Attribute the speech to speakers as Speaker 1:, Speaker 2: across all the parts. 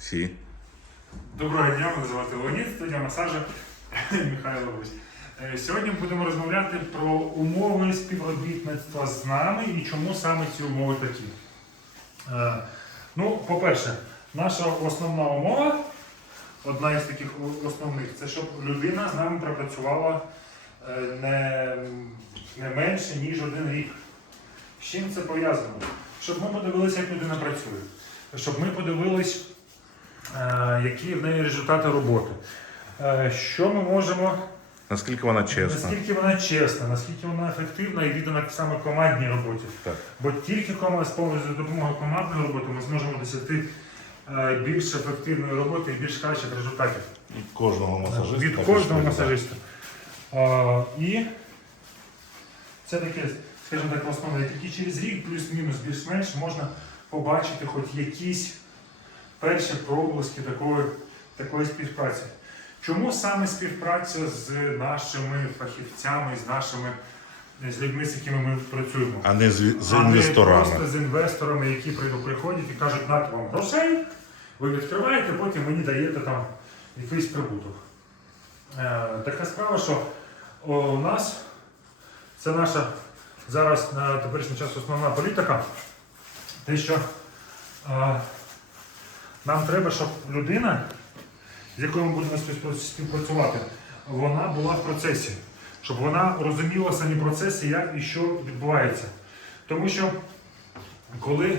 Speaker 1: Сі.
Speaker 2: Доброго дня, мене звати Леонід, студія масажу Михайло Гусь. Е, Сьогодні будемо розмовляти про умови співробітництва з нами і чому саме ці умови такі. Е, Ну, по-перше, наша основна умова, одна із таких основних, це щоб людина з нами пропрацювала е, не, не менше, ніж один рік. З чим це пов'язано? Щоб ми подивилися, як людина працює. Щоб ми подивились, які в неї результати роботи. Е, Що ми можемо,
Speaker 1: Наскільки вона чесна?
Speaker 2: наскільки вона чесна, наскільки вона ефективна і віддана саме командній роботі.
Speaker 1: Так.
Speaker 2: Бо тільки з за допомогою командної роботи ми зможемо досягти е, більш ефективної роботи і більш кращих результатів
Speaker 1: Від кожного масажиста.
Speaker 2: від кожного масажиста. А, і це таке, скажімо так, основне, тільки через рік, плюс-мінус, більш-менш можна побачити хоч якісь перші проблиски такої, такої співпраці. Чому саме співпраця з нашими фахівцями, з нашими з людьми, з якими ми працюємо?
Speaker 1: А не з, з
Speaker 2: А не просто з інвесторами, які приходять і кажуть, нате вам грошей, ви відкриваєте, потім мені даєте там якийсь прибуток. Е, така справа, що о, у нас це наша зараз на теперішній час основна політика. Те, що е, нам треба, щоб людина, з якою ми будемо співпрацювати, вона була в процесі, щоб вона розуміла самі процеси, як і що відбувається. Тому що коли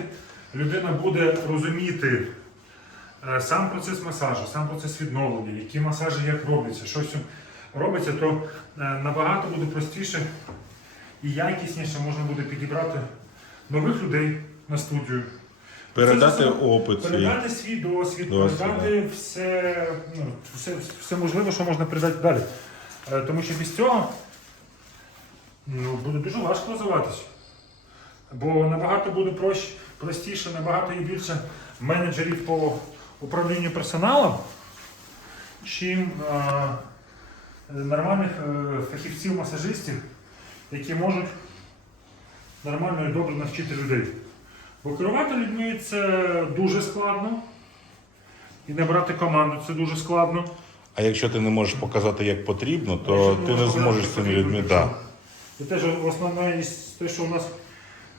Speaker 2: людина буде розуміти е, сам процес масажу, сам процес відновлення, які масажі як робляться, що цим робиться, то е, набагато буде простіше і якісніше можна буде підібрати нових людей на студію.
Speaker 1: Передати
Speaker 2: Це
Speaker 1: опит свій.
Speaker 2: Передати свій досвід,
Speaker 1: Досвід,
Speaker 2: передати все, ну, все, все можливе, що можна передати далі. Е, Тому що без цього ну, буде дуже важко розвиватися. Бо набагато буде проще, простіше, набагато і більше менеджерів по управлінню персоналом, чим е, нормальних е, фахівців-масажистів, які можуть нормально і добре навчити людей. Бо керувати людьми це дуже складно. І набрати команду це дуже складно.
Speaker 1: А якщо ти не можеш показати, як потрібно, то
Speaker 2: Якщо
Speaker 1: ти не зможеш з цими людьми. Да.
Speaker 2: І теж основне те, що у нас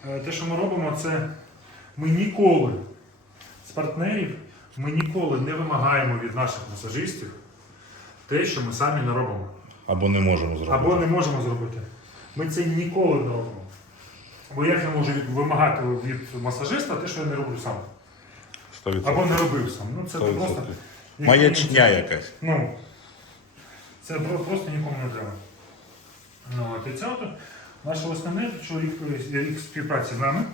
Speaker 2: е, те, що ми робимо, це ми ніколи з партнерів ми ніколи не вимагаємо від наших масажистів те, що ми самі не робимо.
Speaker 1: Або не можемо зробити.
Speaker 2: Або не можемо зробити. Ми це ніколи не робимо. Бо як я можу від- вимагати від масажиста те, що я не роблю сам?
Speaker 1: 100%.
Speaker 2: Або не робив сам. Ну це
Speaker 1: 100%.
Speaker 2: просто.
Speaker 1: Маячня якась.
Speaker 2: Ну, це про- просто нікому не треба. Ну, от, і це от наше основне, що рік, рік співпраці з нами.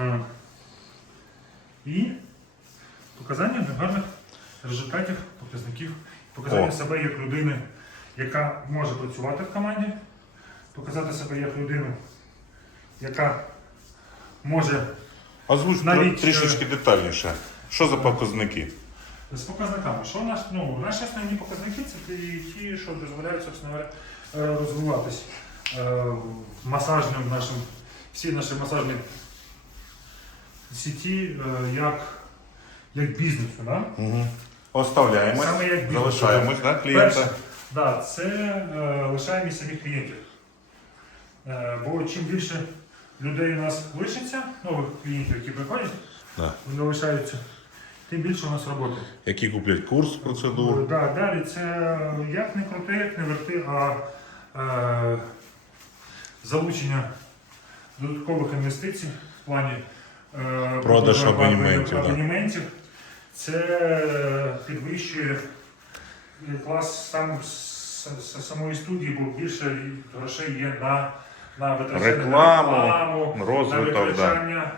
Speaker 2: Е, І показання гарних результатів, показників, показання
Speaker 1: О.
Speaker 2: себе як людини, яка може працювати в команді, показати себе як людину, яка може
Speaker 1: Озвуч
Speaker 2: Навіть, е,
Speaker 1: трішечки детальніше. Що за показники?
Speaker 2: З показниками. Що наш, ну, наші основні показники це ті, що дозволяють собственно, говоря, е, розвиватись е, масажним нашим, всі наші масажні сіті е, як, як бізнесу. Да?
Speaker 1: Угу. Оставляємось,
Speaker 2: Саме як бізнес.
Speaker 1: залишаємось, да, клієнта.
Speaker 2: Перше, да, це е, лишаємо самих клієнтів. Е, бо чим більше людей у нас лишиться, нових клієнтів, які приходять,
Speaker 1: Да.
Speaker 2: вони лишаються, тим більше у нас роботи.
Speaker 1: Які куплять курс процедур.
Speaker 2: Да, далі це як не крути, як не верти, а е, залучення додаткових інвестицій в плані е,
Speaker 1: Продаж
Speaker 2: продажу
Speaker 1: абонементів, да.
Speaker 2: абонементів. Це підвищує клас сам, с- с- самої студії, бо більше грошей є на, на витрачання на
Speaker 1: Рекламу,
Speaker 2: рекламу, на
Speaker 1: розвиток, да.
Speaker 2: витрачання,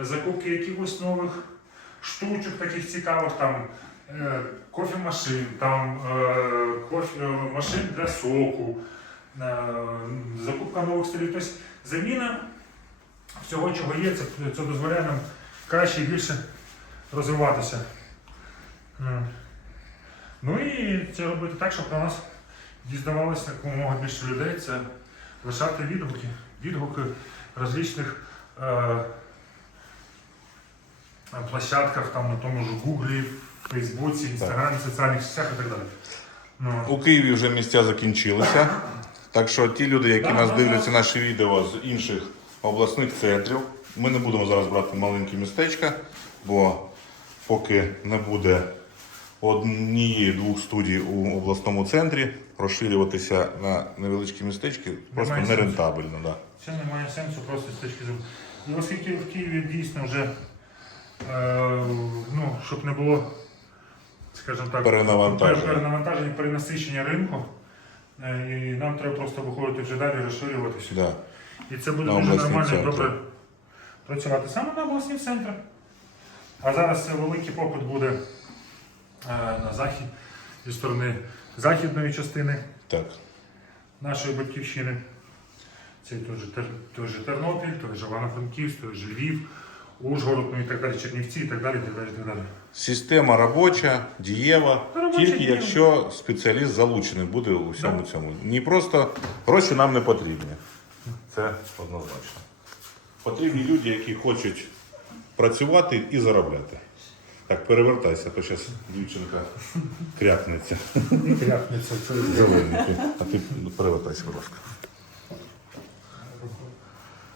Speaker 2: закупки якихось нових штучок таких цікавих, там е, кофемашин, там е, е, машин для соку, закупка нових стилів. Тобто заміна всього, чого є, це, це дозволяє нам краще і більше розвиватися. Ну і це робити так, щоб про нас дізнавалося якомога більше людей. Це лишати відгуки, відгуки розличних е, площадках, там на тому ж Гуглі, Фейсбуці, Інстаграмі, соціальних сетях і так далі. Ну,
Speaker 1: У Києві вже місця закінчилися. Так що ті люди, які нас дивляться наші відео з інших обласних центрів, ми не будемо зараз брати маленькі містечка, бо поки не буде однієї-двох студій у обласному центрі, розширюватися на невеличкі містечки просто
Speaker 2: Немає сенсу.
Speaker 1: нерентабельно. Да.
Speaker 2: Це не має сенсу просто з точки зору. І оскільки в Києві дійсно вже, е, ну, щоб не було, скажімо так,
Speaker 1: Перенавантаження.
Speaker 2: перенавантаження, перенасичення ринку, е, і нам треба просто виходити вже далі, розширюватися.
Speaker 1: Да.
Speaker 2: І це буде
Speaker 1: На
Speaker 2: дуже нормально і добре працювати саме на обласні центри. А зараз великий попит буде на захід зі сторони західної частини
Speaker 1: Так.
Speaker 2: нашої батьківщини. Це той же, Тер, той же Тернопіль, той же Івано-Франківськ, той же Львів, Ужгород, ну і так далі, Чернівці, і так далі, так далі, так далі.
Speaker 1: Система робоча, дієва,
Speaker 2: Робоча,
Speaker 1: тільки
Speaker 2: дієва.
Speaker 1: якщо спеціаліст залучений буде у всьому цьому. Не просто гроші нам не потрібні. Це однозначно. Потрібні люди, які хочуть працювати і заробляти. Так, перевертайся, то зараз дівчинка крякнеться.
Speaker 2: Крякнеться. Це
Speaker 1: Зелененький. А ти перевертайся, будь ласка.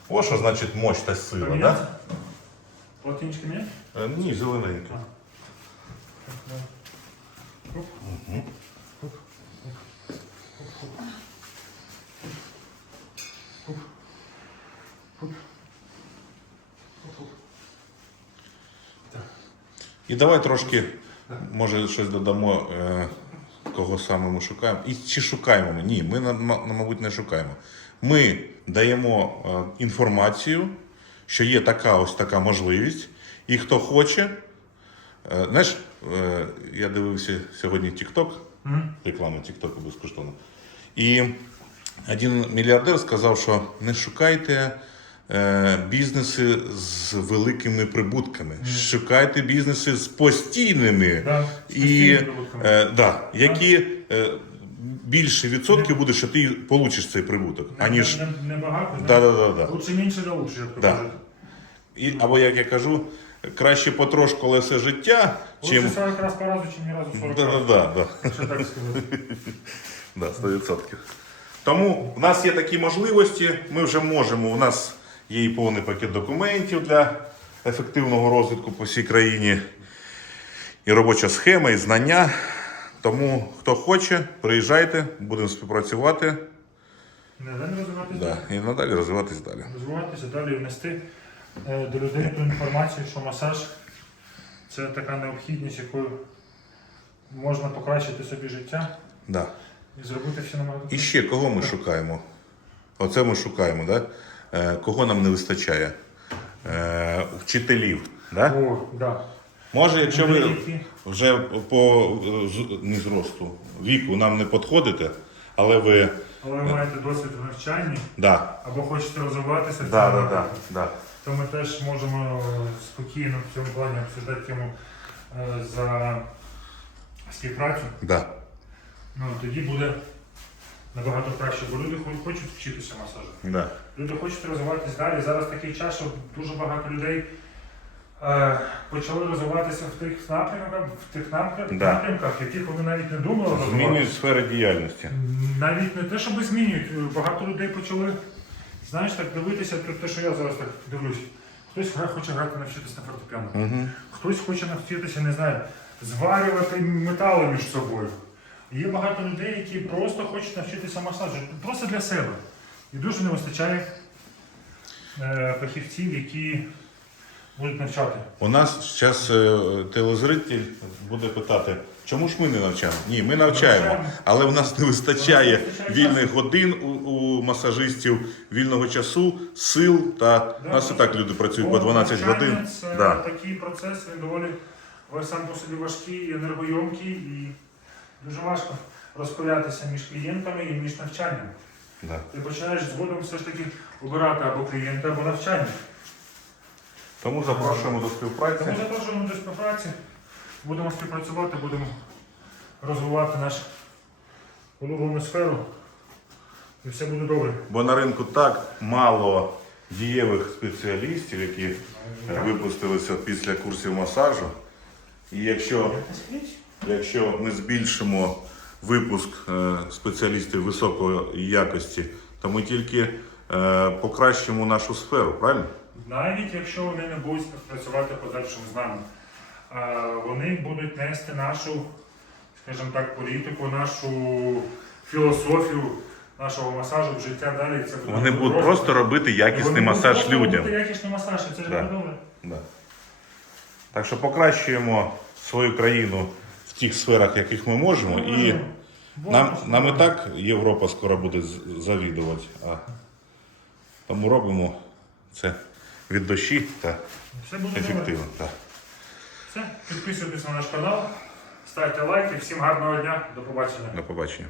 Speaker 1: О, що значить мощь та сила, так? Да?
Speaker 2: Полотенечко міняти?
Speaker 1: Е, Ні, зелененький. І давай трошки, може, щось додамо, е, кого саме ми шукаємо. І чи шукаємо ми? Ні, ми, мабуть, не шукаємо. Ми даємо е, інформацію, що є така ось така можливість, і хто хоче. Е, знаєш, я дивився сьогодні TikTok, рекламу TikTok безкоштовно. І один мільярдер сказав, що не шукайте бізнеси з великими прибутками, шукайте бізнеси з постійними,
Speaker 2: Да, з
Speaker 1: і, е, да, які е, більше відсотків буде, що ти получиш цей прибуток, аніж.
Speaker 2: Не, не, не багато,
Speaker 1: Да, да, да, да.
Speaker 2: Лучше менше, да лучше, то
Speaker 1: Да. І, або як я кажу, краще потрошку лесе життя,
Speaker 2: Лучше
Speaker 1: чим.
Speaker 2: 40 раз по разу, чим ні разу 40
Speaker 1: Да, да,
Speaker 2: разів.
Speaker 1: да, да.
Speaker 2: Якщо так сказати.
Speaker 1: Да, 100%. Тому в нас є такі можливості, ми вже можемо, у нас є і повний пакет документів для ефективного розвитку по всій країні, і робоча схема, і знання. Тому хто хоче, приїжджайте, будемо співпрацювати
Speaker 2: Не далі розвиватися.
Speaker 1: да, і надалі розвиватись далі.
Speaker 2: розвиватися, далі внести е, до людей ту інформацію, що масаж це така необхідність, якою можна покращити собі життя
Speaker 1: Да.
Speaker 2: і зробити все набагато.
Speaker 1: І ще кого ми шукаємо? Оце ми шукаємо, да? Е, кого нам не вистачає? Е, вчителів. Да?
Speaker 2: О, да.
Speaker 1: Може, якщо ви вже по е, не зросту віку нам не підходите, але ви.
Speaker 2: Але ви маєте досвід в навчанні
Speaker 1: Да,
Speaker 2: або хочете розвиватися, в
Speaker 1: да,
Speaker 2: цьому
Speaker 1: да, да, да.
Speaker 2: то ми теж можемо е, спокійно в цьому плані обсуждати тему е, за співпрацю.
Speaker 1: Да.
Speaker 2: Ну, тоді буде набагато краще, бо люди хочуть вчитися масажу.
Speaker 1: Да.
Speaker 2: Люди хочуть розвиватися далі. Зараз такий час, що дуже багато людей е, почали розвиватися в тих напрямках, в тих напрямках,
Speaker 1: Да.
Speaker 2: напрямках, яких вони навіть не думали розвиватися.
Speaker 1: Змінюють сфери діяльності.
Speaker 2: Навіть не те, щоб змінюють. Багато людей почали, знаєш, так дивитися, то те, що я зараз так дивлюсь. Хтось гра- хоче грати навчитися на фортепіано.
Speaker 1: Угу.
Speaker 2: Хтось хоче навчитися, не знаю, зварювати метали між собою. Є багато людей, які просто хочуть навчитися масажу, просто для себе. І дуже не вистачає е, фахівців, які будуть навчати.
Speaker 1: У нас зараз телезритель буде питати, чому ж ми не навчаємо? Ні, ми навчаємо, але в нас не вистачає вільних годин у, у масажистів, вільного часу, сил та у нас і так люди працюють по 12 годин.
Speaker 2: Це
Speaker 1: Да.
Speaker 2: такий процес, він доволі сам по собі важкий, і енергойомкий і дуже важко розпилятися між клієнтами і між навчанням.
Speaker 1: Да.
Speaker 2: Ти починаєш згодом все ж таки обирати або клієнта, або навчання.
Speaker 1: Тому запрошуємо до співпраці.
Speaker 2: Тому запрошуємо до співпраці. Будемо співпрацювати, будемо розвивати нашу улюблену сферу. І все буде добре.
Speaker 1: Бо на ринку так мало дієвих спеціалістів, які випустилися після курсів масажу. І якщо, якщо ми збільшимо випуск е, спеціалістів високої якості, то ми тільки е, покращимо нашу сферу, правильно?
Speaker 2: Навіть якщо вони не будуть співпрацювати подальшим з нами, вони будуть нести нашу, скажімо так, політику, нашу філософію нашого масажу в життя далі. Це буде
Speaker 1: Вони будуть
Speaker 2: розвиток.
Speaker 1: просто робити якісний
Speaker 2: вони будуть
Speaker 1: масаж
Speaker 2: просто
Speaker 1: людям.
Speaker 2: робити Якісний масаж, і це ж
Speaker 1: Да.
Speaker 2: буде добре.
Speaker 1: Да. Так що покращуємо свою країну тих сферах, яких ми можемо, і нам, нам і так Європа скоро буде завідувати. А тому робимо це від душі та
Speaker 2: Все буде
Speaker 1: ефективно. Так.
Speaker 2: Все, підписуйтесь на наш канал, ставте лайки. Всім гарного дня, до побачення.
Speaker 1: До побачення.